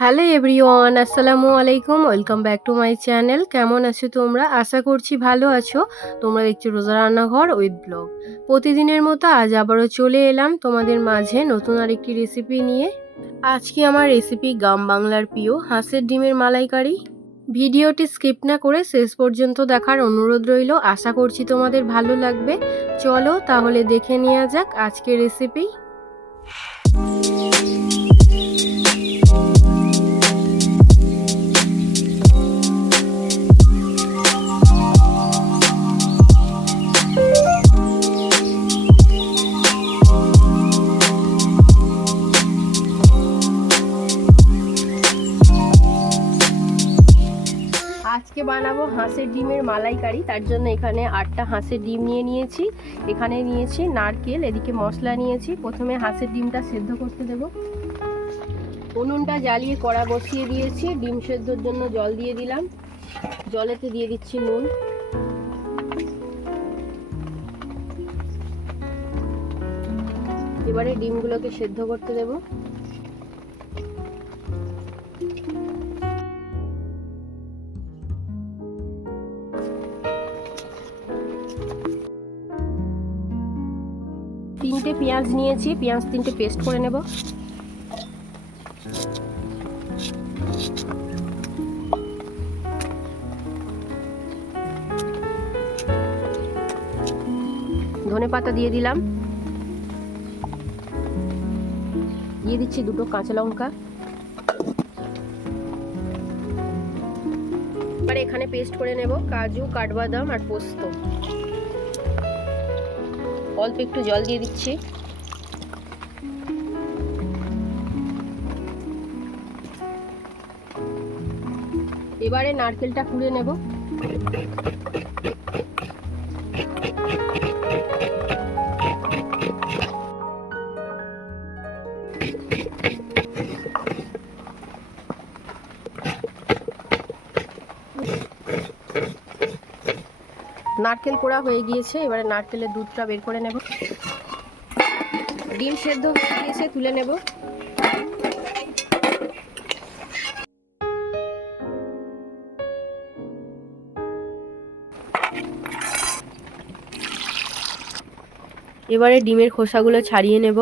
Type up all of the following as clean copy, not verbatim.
Hello everyone, আসসালামু আলাইকুম। Welcome back to my channel. কেমন আছো তোমরা? আশা করছি ভালো আছো। তোমরা দেখছো রোজা রান্নাঘর উইথ ব্লগ। প্রতিদিনের মতো আজ আবারও চলে এলাম তোমাদের মাঝে নতুন আরেকটি রেসিপি নিয়ে। আজকে আমার রেসিপি গ্রাম বাংলার প্রিয় হাঁসের ডিমের মালাইকারি। ভিডিওটি স্কিপ না করে শেষ পর্যন্ত দেখার অনুরোধ রইল। আশা করছি তোমাদের ভালো লাগবে। চলো তাহলে দেখে নেওয়া যাক আজকের রেসিপি। আজকে বানাবো হাঁসের ডিমের মালাইকারি। তার জন্য এখানে 8টা হাঁসের ডিম নিয়ে নিয়েছি। এখানে নিয়েছি নারকেল, এদিকে মশলা নিয়েছি। প্রথমে হাঁসের ডিমটা সেদ্ধ করতে দেব। উনুনটা জ্বালিয়ে কড়া বসিয়ে দিয়েছি। ডিম সেদ্ধর জন্য জল দিয়ে দিলাম। জলেতে দিয়ে দিচ্ছি নুন। এবারে ডিমগুলোকে সেদ্ধ করতে দেব। তিনটে পেঁয়াজ নিয়েছি, পেঁয়াজ 3টে পেস্ট করে নেব। ধনেপাতা দিয়ে দিলাম। দিয়ে দিচ্ছি 2টো কাঁচা লঙ্কা। এবারে এখানে পেস্ট করে নেব কাজু, কাঠবাদাম আর পোস্ত। অল্প একটু জল দিয়ে দিচ্ছি। এবারে নারকেলটা কুড়ে নেব। নারকেল কোড়া হয়ে গিয়েছে। এবারে নারকেলের দুধটা বের করে নেব। ডিম সেদ্ধ হয়ে গিয়েছে, তুলে নেব। এবারে ডিমের খোসাগুলো ছাড়িয়ে নেব।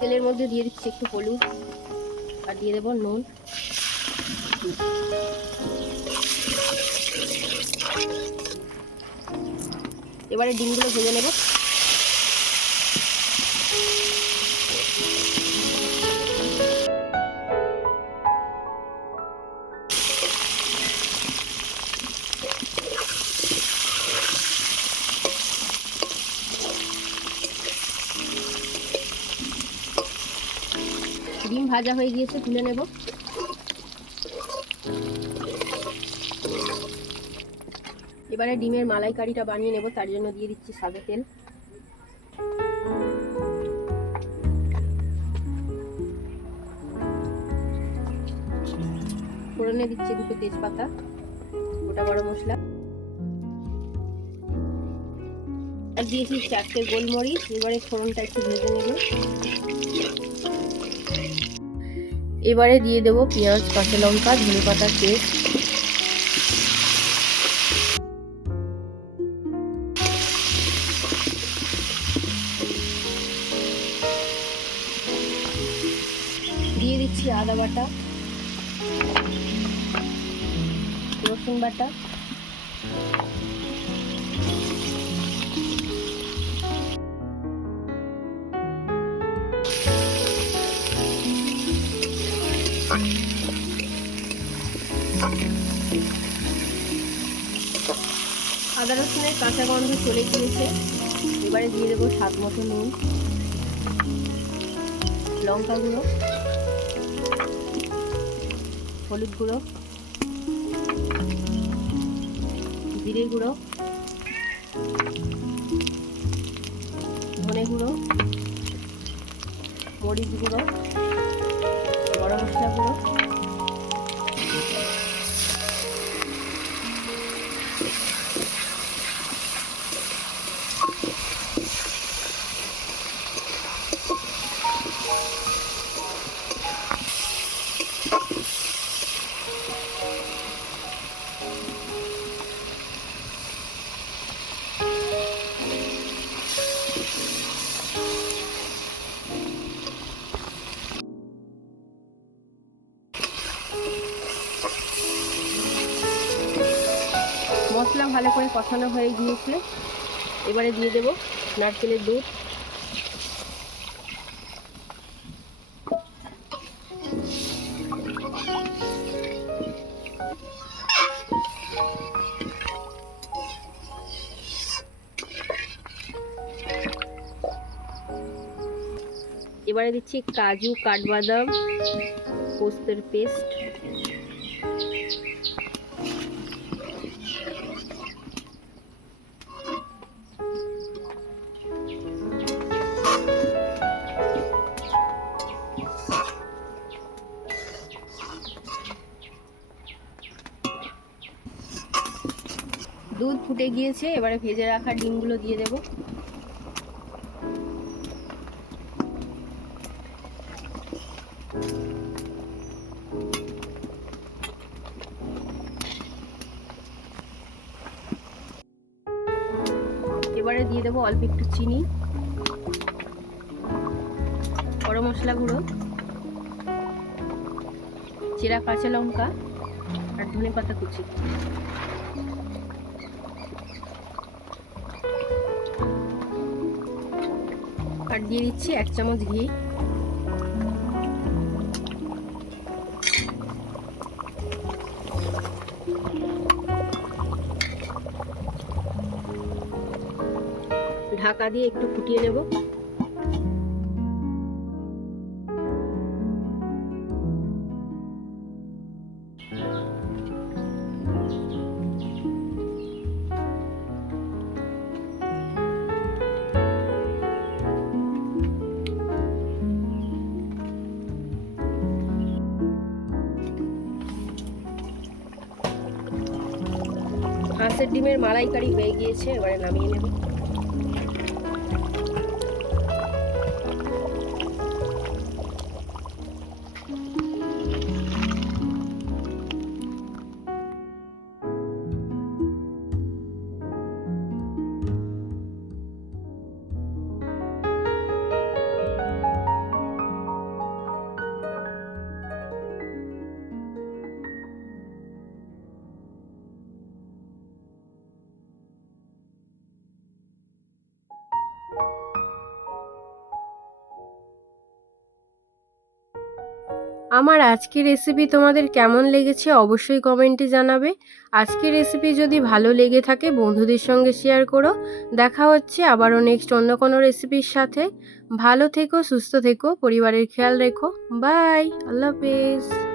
তেলের মধ্যে দিয়ে দিচ্ছি একটু হলুদ আর দিয়ে দেবো নুন। এবারে ডিমগুলো ভেজে নেব। ডিম ভাজা হয়ে গিয়েছে, তুলে নেব। এবারে ডিমের মালাইকারিটা বানিয়ে নেব। তার জন্য দিয়ে দিচ্ছি সাদা তেল। ফোড়নে দিচ্ছি 2টো তেজপাতা, গোটা গরম মশলা, আর দিয়েছি 4টে গোলমরিচ। এবারে ফোড়নটা একটু ভেজে নেব। এবারে দিয়ে দেবো পেঁয়াজ, কাঁচা লঙ্কা, ধনেপাতার পেস্ট। দিয়ে দিচ্ছি আদা বাটা, রসুন বাটা, আদা রসুনের কাঁচা গন্ধ চলে গিয়েছে। এবারে দিয়ে দেবো স্বাদ মতো নুন, লঙ্কা গুঁড়ো, হলুদ গুঁড়ো, জিরে গুঁড়ো, ধনে গুঁড়ো, মরিচ গুঁড়ো, গরম মশলা গুঁড়ো, মশলা ভালো করে কষানো হয়ে গিয়েছে। এবারে দিয়ে দেব নারকেলের দুধ, এবারে দিচ্ছি কাজু, কাঠবাদাম, পোস্তের পেস্ট, দুধ ফুটে গিয়েছে। এবারে ভেজে রাখা ডিমগুলো দিয়ে দেব। এবারে দিয়ে দেবো অল্প একটু চিনি, গরম মশলা গুঁড়ো, চেরা কাঁচা লঙ্কা আর ধনে পাতা কুচি। আর দিয়ে দিচ্ছি 1 চামচ ঘি। ঢাকা দিয়ে একটু ফুটিয়ে নেব। হাঁসের ডিমের মালাইকারি হয়ে গিয়েছে, এবারে নামিয়ে নেব। আমার আজকের রেসিপি তোমাদের কেমন লেগেছে অবশ্যই কমেন্টে জানাবে। আজকের রেসিপি যদি ভালো লেগে থাকে বন্ধুদের সঙ্গে শেয়ার করো। দেখা হচ্ছে আবারও নেক্সট অন্য কোনো রেসিপির সাথে। ভালো থেকো, সুস্থ থেকো, পরিবারের খেয়াল রেখো। বাই, আল্লাহ হাফেজ।